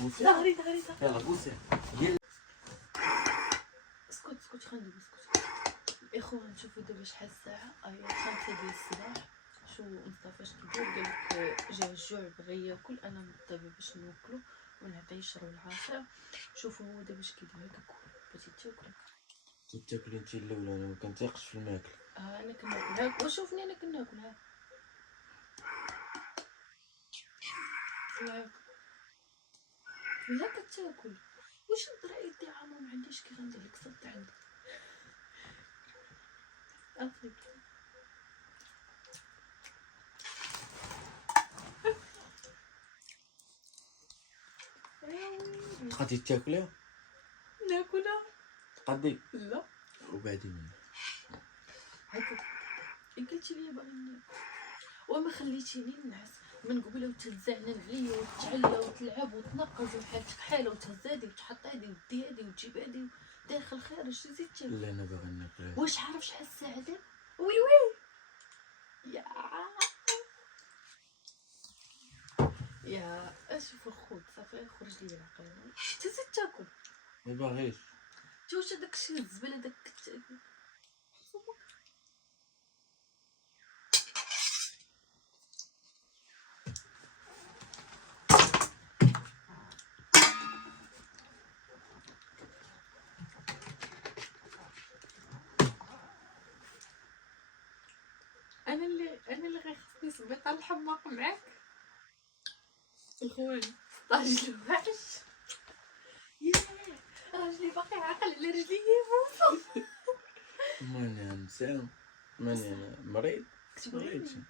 بوسي. ظهري ظهري ظهري. يلا بوسي. يلا اسكت اسكت خليني اسكت. اخوان شوفوا دابا شحال الساعه؟ 5 ديال الصباح. شو مصطفى اش كيدير؟ قالك جا الجوع بغى ياكل، انا دابا باش نوكلو ونعطيه يشرب العصير. شوفوا هو دابا اش كيدير. هكا كول بغيتي تاكل تاكلي انت الاولى، انا ما كنتيقش في الماكل. انا كناكل. هاك وشوفني انا كناكل. ها لا كتاكل. واش نضرع يدي عامر ما عنديش كي غندير لك صدت عندي. اصيب غادي تاكليها؟ ناكلها. غادي لا وبعدين هكا قلتي لي باغي ناكل وما خليتيني ننعس من قبل وتزعلن عليا وتعلى وتلعب وتنقز وحالتك حاله وتهزادي وتحط هادي ودي هادي وتجيب هادي داخل خارج زيد تاكل. لا انا باغي ناكل. واش عارف شحال الساعه دابا؟ وي وي يا اشوف الخوت صافي خرج لي العقل. تزيد تاكل. ما باغيش. واش هداك الشيء الزبل هداك انا اللي غيخصني سبيطار الحماق معاك اخوان. 16 الوحش. ياه راجلي باقي عاقل على رجليه يموت. ماني مسام، ماني انا مريض. كتبغيني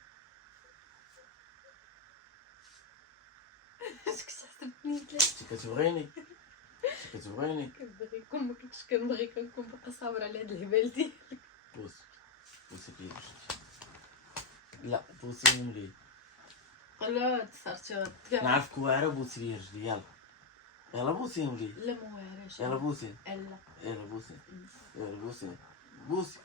اش كتحسبني بلاش كتبغيني كتبغيني. كنبغيكم ما كنتش كنبغي كنكون باقا صابره على هاد الهبال ديالك. بوس بوسي كي لا بوسي ملي لا صرت نعرفك واعره. بوسي لي رجلي. يلا يلا بوسي ملي. لا ما واعراش. يلا بوسي. لا يلا بوسي. يلا بوسي بوسي.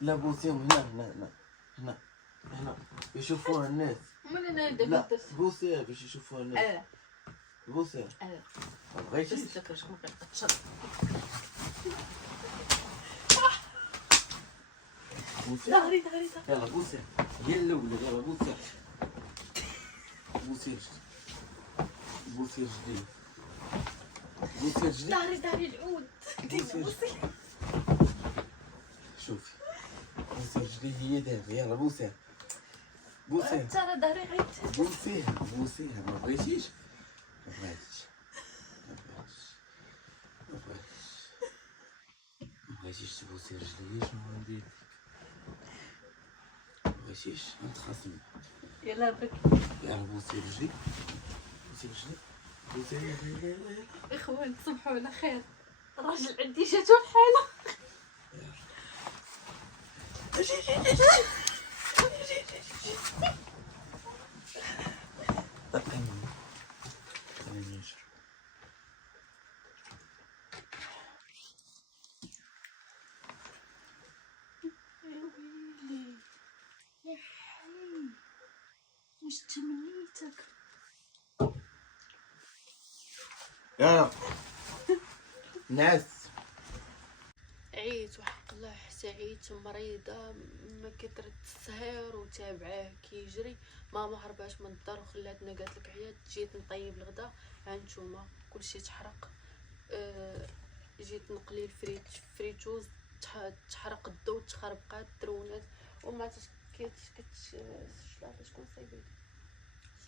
لا بوسي هنا هنا هنا هنا يشوفوها الناس. من انا لا دابا بوسي باش يشوفوها الناس. بوسي ما بغيتيش. بس ذكرش ما كنقدش. بوسي. ظهري ظهري ظهري. يلا بوسي. هي الاولى. يلا بوسي. بوسي رجلي. بوسي رجلي. بوسي رجلي. ظهري ظهري العود. بوسي. شوفي بوسي رجلي هي دابا. يلا بوسي. بوسي انت راه ظهري غيت. بوسيها بوسيها. ما بغيتيش ما بغيتيش ما بغيتيش ما بغيتيش ما بغيتيش تبوسي رجلي. شنو غندير؟ ما بغيتيش نتخاصم. يلا بك يلا بوسي رجلي. بوسي رجلي. بوسي. يلا يلا يلا. اخوان تصبحوا على خير. الراجل عندي جاتو الحاله. خليني نشرب. يا ويلي يا حي واش تمنيتك. يلا ناس. عييت وحق الله عييت مريضه ما كثرت السهر وتابعاه كيجري. ماما هربات من الدار وخلاتنا قالت لك عيات. جيت نطيب الغدا ها نتوما كلشي تحرق. جيت نقلي الفريتوز تحرق الضو تخربقات الدرونات وما شلاضه. شكون صايبين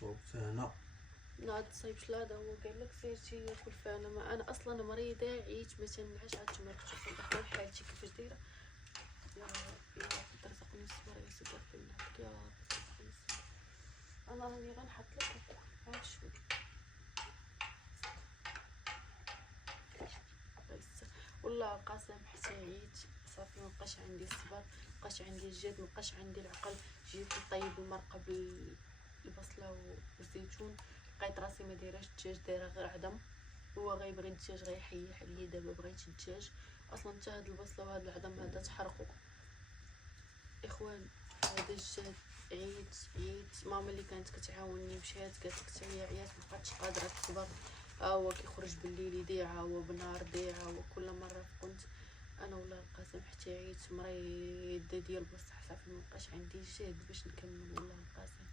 صوبت هنا ناض صايب شلاضه. هو قال لك سيرتي ياكل فيها. انا اصلا مريضه عييت ما تنعش. عاد تما كتشوفوا الاخوان حالتي كيفاش دايره. يا رب ترزقني الصبر يا سيدي ربي من عندك. يا رب ترزقني الصبر. انا راني غنحط لك وكل عاد شويه بس والله قسم حتى عييت صافي. مبقاش عندي الصبر مبقاش عندي الجهد مبقاش عندي العقل. جيت نطيب المرقه بالبصله والزيتون لقيت راسي ما دايراش الدجاج دايره غير عظم. هو غيبغي الدجاج غيحيح عليا. دابا بغيت الدجاج اصلا حتى هاد البصله وهاد العظم هذا تحرقوا. اخوان هذا الجهد عييت ماما اللي كانت كتعاونني مشات قالت لك حتى هي عيات مابقاتش قادره تكبر. هو كيخرج بالليل يضيع، هو بالنهار ضيع، هو كل مره كنت انا ولا القاسم حتى عييت مريض ديال بصح صافي مبقاش عندي الجهد باش نكمل والله القاسم.